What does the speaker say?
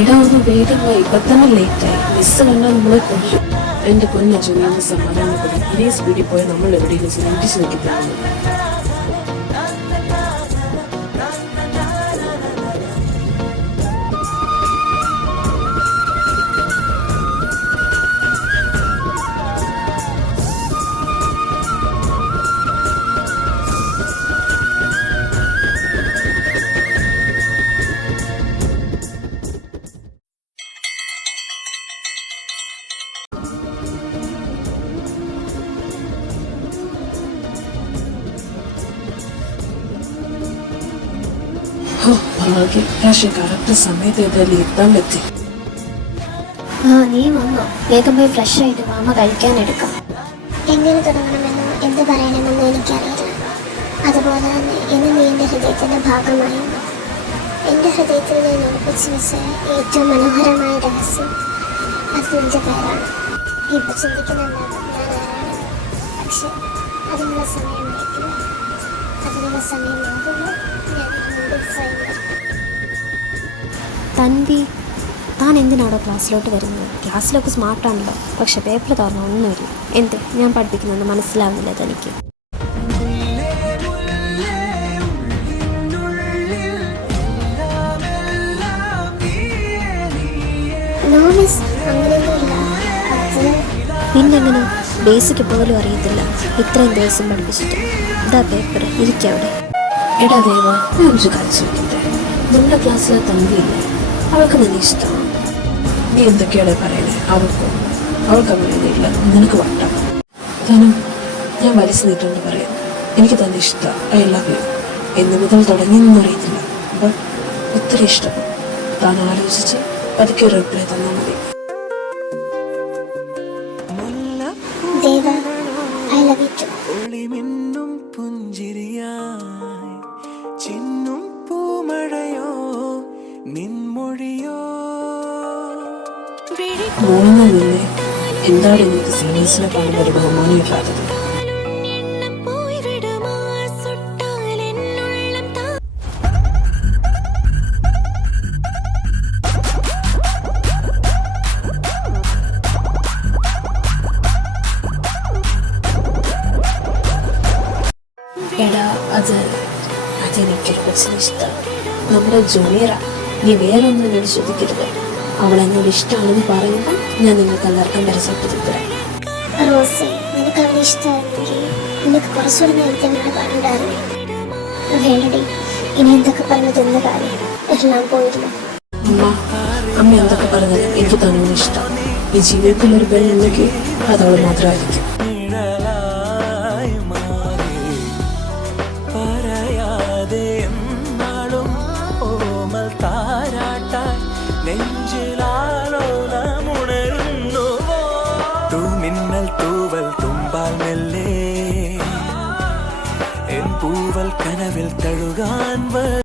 എടാ ഒന്ന് വേഗം വാ, ഇപ്പൊ തന്നെ ലേറ്റായി. മിസ് കണ്ടാൽ നമ്മളെ കൊല്ലും. എന്റെ പൊന്നച്ചു നീ ഒന്ന് സമാധാനപ്പെടും. ഇതേ സ്പീഡിൽ പോയാൽ നമ്മൾ എവിടെയെങ്കിലും ഇടിച്ചു നിൽക്കത്തില്ല. ഭാഗ്യം, പക്ഷെ കറക്റ്റ് സമയത്ത് ഏതായാലും എത്താൻ പറ്റി. നീ വന്നോ? വേഗം പോയി ഫ്രഷ് ആയിട്ട് മാമ കഴിക്കാനെടുക്കാം. എങ്ങനെ തുടങ്ങണമെന്നോ എന്ത് പറയണമെന്നോ എനിക്കറിയില്ല. അതുപോലെ തന്നെ ഇന്ന് നീ എൻ്റെ ഹൃദയത്തിൻ്റെ ഭാഗമായി. എൻ്റെ ഹൃദയത്തിൽ ഞാൻ ഉറപ്പിച്ചു വെച്ച ഏറ്റവും മനോഹരമായ രഹസ്യം അത് നിന്റെ പേരാണ്. ഇപ്പൊ ചിന്തിക്കുന്നുണ്ടാകും ഞാൻ ആരാണ്. പക്ഷെ അതിനുള്ള സമയമായിട്ടില്ല. അതിനുള്ള സമയമാകുമ്പോൾ ഞാൻ മുമ്പിൽ സ്വയം തന്തി, താൻ എന്തിനാണോ ക്ലാസ്സിലോട്ട് വരുന്നത്? ക്ലാസ്സിലൊക്കെ സ്മാർട്ടാണല്ലോ, പക്ഷെ പേപ്പർ തുറന്ന ഒന്നുമില്ല. എന്ത് ഞാൻ പഠിപ്പിക്കുന്നത് മനസ്സിലാവുന്നില്ല തനിക്ക്? പിന്നെങ്ങനെ? ബേസിക്ക് പോലും അറിയത്തില്ല. ഇത്രയും ദിവസം പഠിപ്പിച്ചിട്ട് ഇതാ പേപ്പർ ഇരിക്കവിടെ. എടാ ദേവ, ഞാൻ ഒരു കാര്യം ചോദിക്കട്ടെ. നമ്മുടെ ക്ലാസ്സിലെ തന്തിയില്ലേ, അവൾക്ക് നിന്നെ ഇഷ്ടമാണ്. നീ എന്തൊക്കെയാണ് പറയണേ? അവൾക്ക് അങ്ങനെയൊന്നുമില്ല. നിനക്ക് വട്ടം താനും ഞാൻ വലിച്ചു നീട്ടുകൊണ്ട് പറയാം. എനിക്ക് തന്നെ ഇഷ്ടം, ഐ ലവ് യു എന്ന് മുതൽ തുടങ്ങിയെന്നൊന്നും അറിയത്തില്ല. ബട്ട് ഒത്തിരി ഇഷ്ടപ്പെടും. താൻ ആലോചിച്ച് പതുക്കെ ഒരു റിപ്ലൈ തന്നാൽ മതി. മോളിന്ന് നിന്നെ എന്താണ് എനിക്ക് സീനിയേഴ്സിനെ കാണുമ്പോൾ ഒരു ബഹുമാനമില്ലാത്തത്? എടാ അതെനിക്കൊരു കൊച്ചിന് ഇഷ്ടമാണ്. നമ്മുടെ ജൂനിയറാ. നീ വേറെ ഒന്നും എന്നോട് ചോദിക്കരുത്. അവൾ എന്നോട് ഇഷ്ടമാണെന്ന് പറയുമ്പോൾ ഞാൻ നിങ്ങൾക്ക് എല്ലാവർക്കും പരിചയപ്പെടുത്തി തരാം. അമ്മ എന്തൊക്കെ പറഞ്ഞത് എനിക്ക് തന്നെ ഇഷ്ടം. ഈ ജീവിതത്തിൽ ഒരു പെണ്ണുണ്ടെങ്കിൽ അതവൾ മാത്രമായിരിക്കും. പൂവൽ കനവിൽ തഴുകാൻ